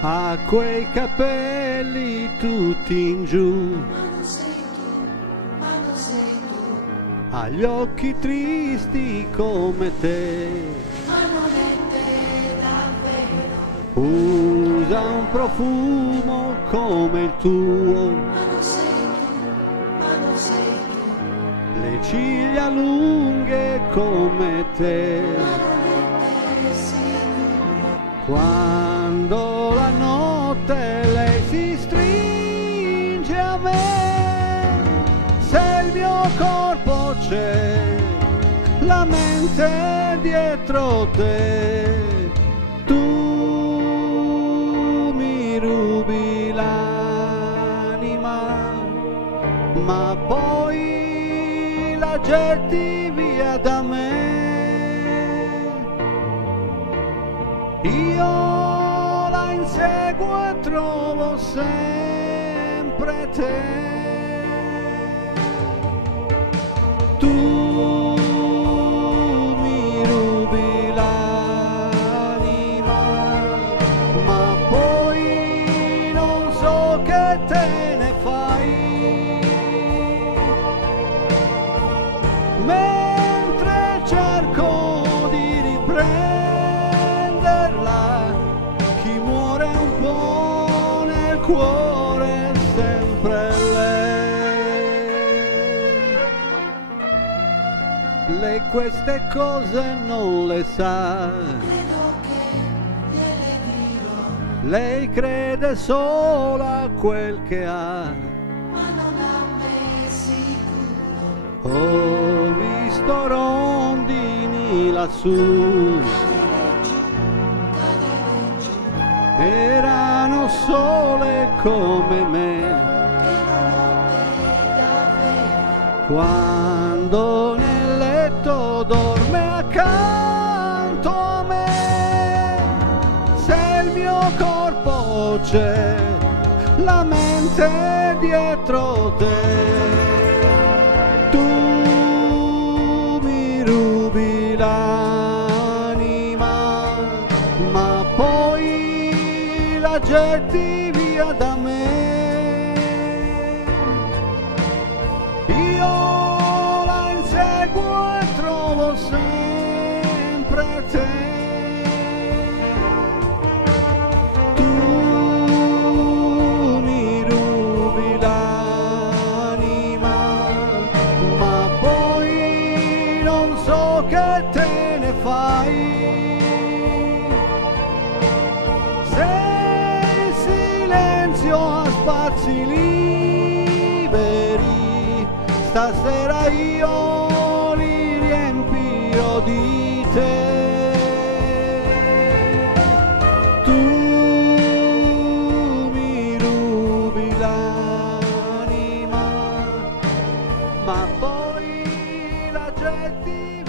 ha quei capelli tutti in giù, ha gli occhi tristi come te, usa un profumo come il tuo, le ciglia lunghe come te. Quando la notte lei si stringe a me, se il mio corpo c'è, la mente dietro te, tu mi rubi l'anima, ma poi la getti via da me. Io la inseguo e trovo sempre te. Tu mi rubi l'anima, ma poi non so che te ne fai. Mentre cerco di riprenderla, chi muore un po' nel cuore è sempre lei. Lei queste cose non le sa, lei crede solo a quel che ha. Ho visto rondini lassù, erano sole come me. Quando nel letto dorme accanto a me, se il mio corpo c'è, la mente dietro te. Tu mi rubi l'anima, ma poi la getti via da me. Io la inseguo e trovo sempre te. Tu mi rubi l'anima, ma poi non so che te ne fai. Se il silenzio ha spazi liberi, stasera io li riempirò di te. Tu mi rubi l'anima, ma poi la getti